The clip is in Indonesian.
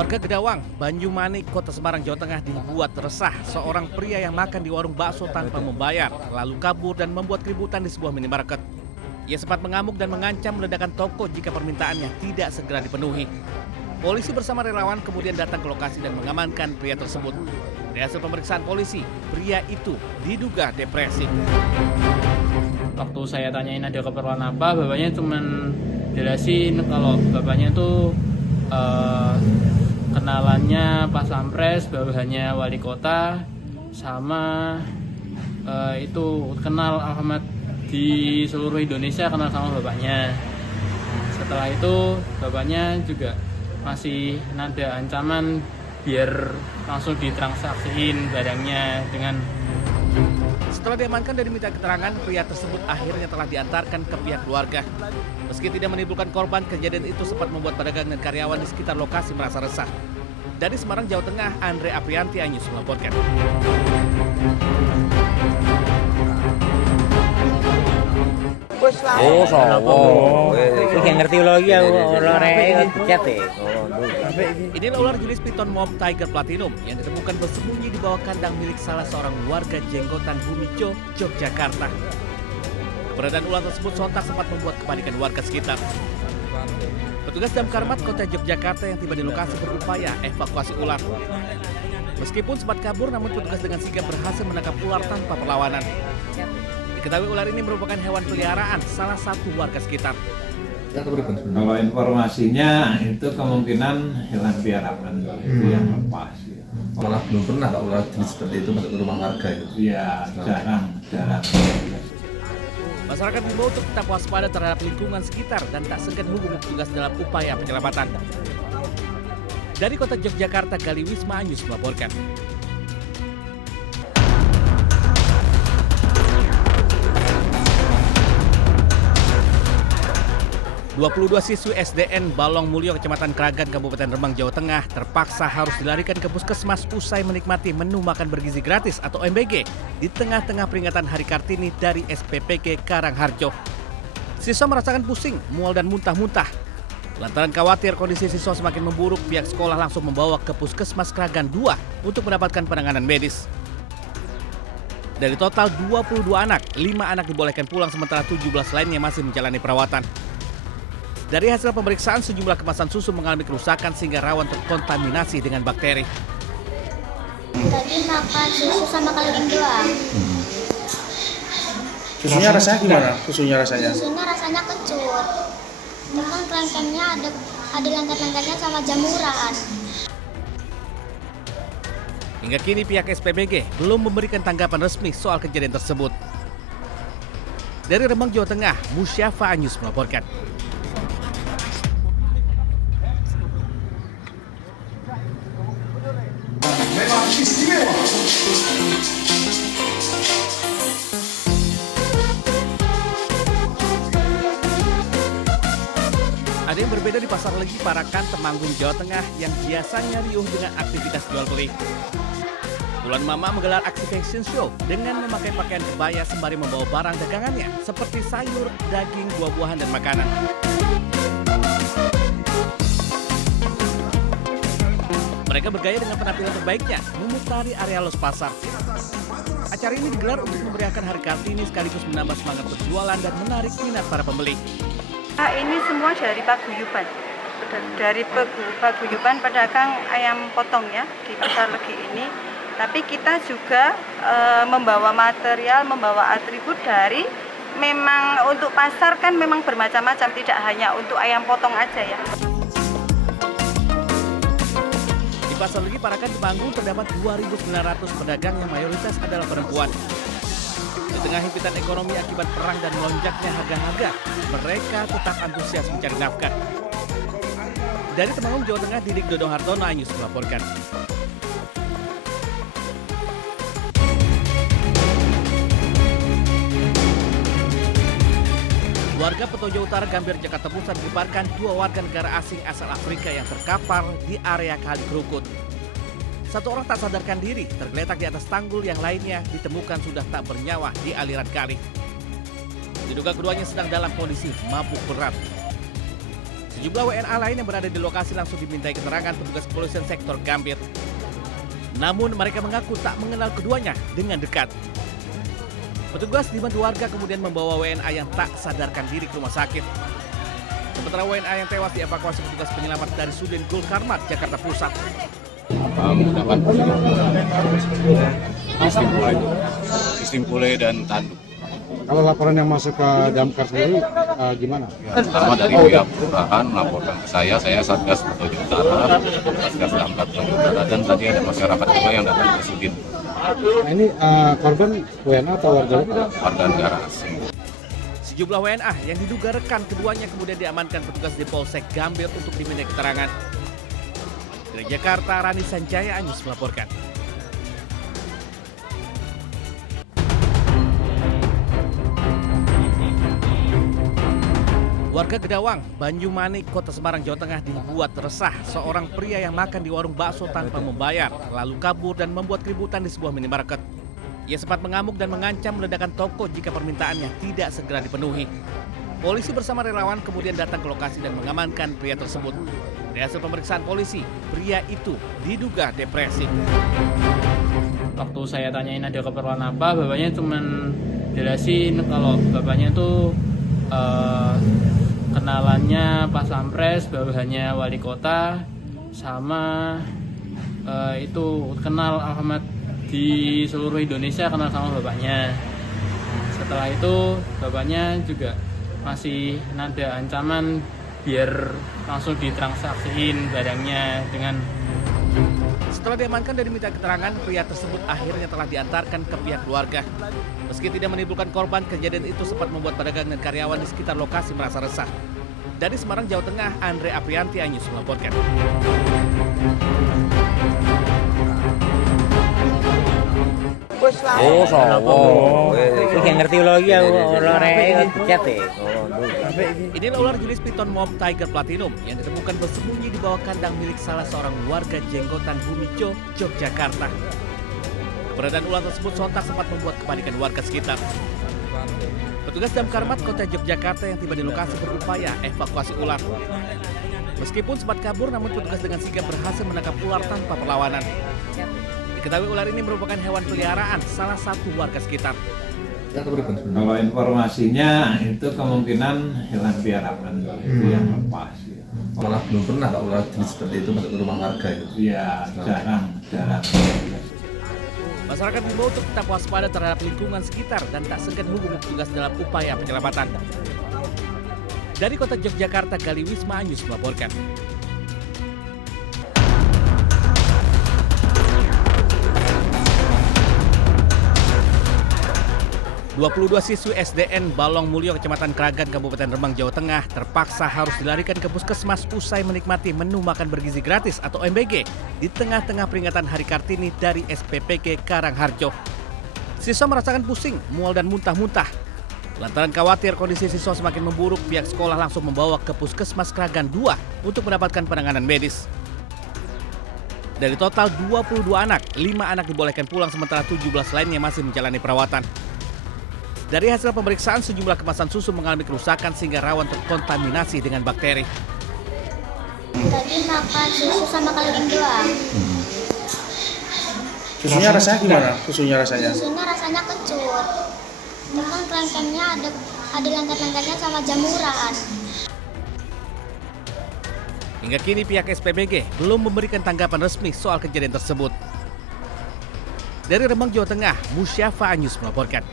Warga Gedawang, Banyumanik, Kota Semarang, Jawa Tengah dibuat resah seorang pria yang makan di warung bakso tanpa membayar, lalu kabur dan membuat keributan di sebuah minimarket. Ia sempat mengamuk dan mengancam meledakkan toko jika permintaannya tidak segera dipenuhi. Polisi bersama relawan kemudian datang ke lokasi dan mengamankan pria tersebut. Dari hasil pemeriksaan polisi, pria itu diduga depresi. Waktu saya tanyain ada keperluan apa, bapaknya cuma jelasin kalau bapaknya itu kenalannya Pas Pampres, bawahannya wali kota, sama itu kenal Ahmad di seluruh Indonesia, kenal sama bapaknya. Setelah itu bapaknya juga masih ada ancaman biar langsung ditransaksiin barangnya dengan. Setelah diamankan dan diminta keterangan, pria tersebut akhirnya telah diantarkan ke pihak keluarga. Meski tidak menimbulkan korban, kejadian itu sempat membuat pedagang dan karyawan di sekitar lokasi merasa resah. Dari Semarang, Jawa Tengah, Andre Aprianti, iNews melaporkan. Oh, sowo. Iki ngerti lagi ya oleh chat e. Inilah ular jenis Python Mom Tiger Platinum yang ditemukan bersembunyi di bawah kandang milik salah seorang warga Jenggotan Bumijo, Yogyakarta. Keberadaan ular tersebut sontak sempat membuat kepanikan warga sekitar. Petugas Damkarmat Kota Yogyakarta yang tiba di lokasi berupaya evakuasi ular. Meskipun sempat kabur, namun petugas dengan sigap berhasil menangkap ular tanpa perlawanan. Diketahui ular ini merupakan hewan peliharaan salah satu warga sekitar. Kalau informasinya itu kemungkinan hewan piaraan itu yang lepas. Malah belum pernah kalau ular jenis seperti itu masuk ke rumah warga itu. Iya, jarang. Masyarakat diimbau untuk tetap waspada terhadap lingkungan sekitar dan tak segan menghubungi petugas dalam upaya penyelamatan. Dari Kota Yogyakarta, Gali Wisma, iNews melaporkan. 22 siswi SDN Balong Mulyo, Kecamatan Kragan, Kabupaten Rembang, Jawa Tengah terpaksa harus dilarikan ke puskesmas usai menikmati menu makan bergizi gratis atau MBG di tengah-tengah peringatan Hari Kartini dari SPPG Karangharjo. Siswa merasakan pusing, mual dan muntah-muntah. Lantaran khawatir kondisi siswa semakin memburuk, pihak sekolah langsung membawa ke puskesmas Kragan 2 untuk mendapatkan penanganan medis. Dari total 22 anak, 5 anak dibolehkan pulang sementara 17 lainnya masih menjalani perawatan. Dari hasil pemeriksaan, sejumlah kemasan susu mengalami kerusakan sehingga rawan terkontaminasi dengan bakteri. Tadi makan susu sama keliling doang. Susunya rasanya gimana? Susunya rasanya kecut. Cuman kelengkengnya ada lengket-lengketnya sama jamuran. Hingga kini pihak SPBG belum memberikan tanggapan resmi soal kejadian tersebut. Dari Rembang, Jawa Tengah, Musyafa, iNews melaporkan. Ada yang berbeda di Pasar Legi Parakan, Temanggung, Jawa Tengah yang biasanya riuh dengan aktivitas jual beli. Bulan Mama menggelar aksi fashion show dengan memakai pakaian kebaya sembari membawa barang dagangannya seperti sayur, daging, buah-buahan, dan makanan. Mereka bergaya dengan penampilan terbaiknya, memutari area los pasar. Acara ini digelar untuk memeriahkan Hari Kartini sekaligus menambah semangat berjualan dan menarik minat para pembeli. Ini semua dari paguyuban, pedagang ayam potong ya di Pasar Legi ini. Tapi kita juga membawa material, membawa atribut dari memang untuk pasar kan memang bermacam-macam, tidak hanya untuk ayam potong aja ya. Di Pasar Legi Parakan, Temanggung terdapat 2.900 pedagang yang mayoritas adalah perempuan. Di tengah himpitan ekonomi akibat perang dan melonjaknya harga-harga, mereka tetap antusias mencari nafkah. Dari Temanggung, Jawa Tengah, Didik Dodong Hartono, iNews melaporkan. Warga Petojo Utara, Gambir, Jakarta Pusat dibubarkan 2 warga negara asing asal Afrika yang terkapar di area Kali Krukut. Satu orang tak sadarkan diri, tergeletak di atas tanggul, yang lainnya ditemukan sudah tak bernyawa di aliran kali. Diduga keduanya sedang dalam kondisi mabuk berat. Sejumlah WNA lain yang berada di lokasi langsung dimintai keterangan petugas kepolisian sektor Gambir. Namun mereka mengaku tak mengenal keduanya dengan dekat. Petugas dibantu warga kemudian membawa WNA yang tak sadarkan diri ke rumah sakit. Sementara WNA yang tewas dievakuasi petugas penyelamat dari Sudin Gul Karmat, Jakarta Pusat. Sistem pule dan tanduk. Kalau laporan yang masuk ke Damkar sendiri gimana? Pertama dari pihak kelurahan melaporkan ke saya Satgas Tojo Utara, Satgas Damkar Tojo Utara, dan tadi ada masyarakat juga yang datang ke Sudin. Nah, ini korban WNA atau warga lokal? Warga negara asing. Sejumlah WNA yang diduga rekan keduanya kemudian diamankan petugas di Polsek Gambir untuk dimintai keterangan. Dari Jakarta, Rani Sanjaya Anyus melaporkan. Warga Gedawang, Banyumanik, Kota Semarang, Jawa Tengah dibuat resah seorang pria yang makan di warung bakso tanpa membayar, lalu kabur dan membuat keributan di sebuah minimarket. Ia sempat mengamuk dan mengancam meledakan toko jika permintaannya tidak segera dipenuhi. Polisi bersama relawan kemudian datang ke lokasi dan mengamankan pria tersebut. Dari hasil pemeriksaan polisi, pria itu diduga depresi. Waktu saya tanyain ada keperluan apa, bapaknya cuma jelasin kalau bapaknya tuh kenalannya Pak Sampres, bawahannya wali kota, sama itu kenal Ahmad di seluruh Indonesia, kenal sama bapaknya. Setelah itu bapaknya juga masih ada ancaman biar langsung ditransaksiin barangnya dengan. Setelah diamankan dan diminta keterangan, pria tersebut akhirnya telah diantarkan ke pihak keluarga. Meski tidak menimbulkan korban, kejadian itu sempat membuat pedagang dan karyawan di sekitar lokasi merasa resah. Dari Semarang, Jawa Tengah, Andre Aprianti Anyus melaporkan. Oh, sowo. Iki gak ngerti lagi aku oleh pecat ya. Inilah ular jenis Python Mom Tiger Platinum yang ditemukan bersembunyi di bawah kandang milik salah seorang warga Jenggotan Bumijo, Yogyakarta. Keberadaan ular tersebut sontak sempat membuat kepanikan warga sekitar. Petugas Damkarmat Kota Yogyakarta yang tiba di lokasi berupaya evakuasi ular. Meskipun sempat kabur, namun petugas dengan sigap berhasil menangkap ular tanpa perlawanan. Diketahui ular ini merupakan hewan peliharaan salah satu warga sekitar. Kalau informasinya itu kemungkinan hewan piaraan itu yang lepas. Malah belum pernah kalau ular jenis seperti itu masuk ke rumah warga itu. Iya, jarang. Masyarakat diimbau untuk tetap waspada terhadap lingkungan sekitar dan tak segan menghubungi petugas dalam upaya penyelamatan. Dari Kota Yogyakarta, Gali Wisma Anyus melaporkan. 22 siswi SDN Balong Mulyo, Kecamatan Kragan, Kabupaten Rembang, Jawa Tengah terpaksa harus dilarikan ke puskesmas usai menikmati menu makan bergizi gratis atau MBG di tengah-tengah peringatan Hari Kartini dari SPPG Karangharjo. Siswa merasakan pusing, mual dan muntah-muntah. Lantaran khawatir kondisi siswa semakin memburuk, pihak sekolah langsung membawa ke puskesmas Kragan 2 untuk mendapatkan penanganan medis. Dari total 22 anak, 5 anak dibolehkan pulang sementara 17 lainnya masih menjalani perawatan. Dari hasil pemeriksaan, sejumlah kemasan susu mengalami kerusakan sehingga rawan terkontaminasi dengan bakteri. Tadi makan susu sama keliling doang. Susunya rasanya gimana? Susunya rasanya Kecut. Cuman kelengkengnya ada lengket-lengketnya sama jamuran. Hingga kini pihak SPBG belum memberikan tanggapan resmi soal kejadian tersebut. Dari Rembang, Jawa Tengah, Musyafa Anyus melaporkan.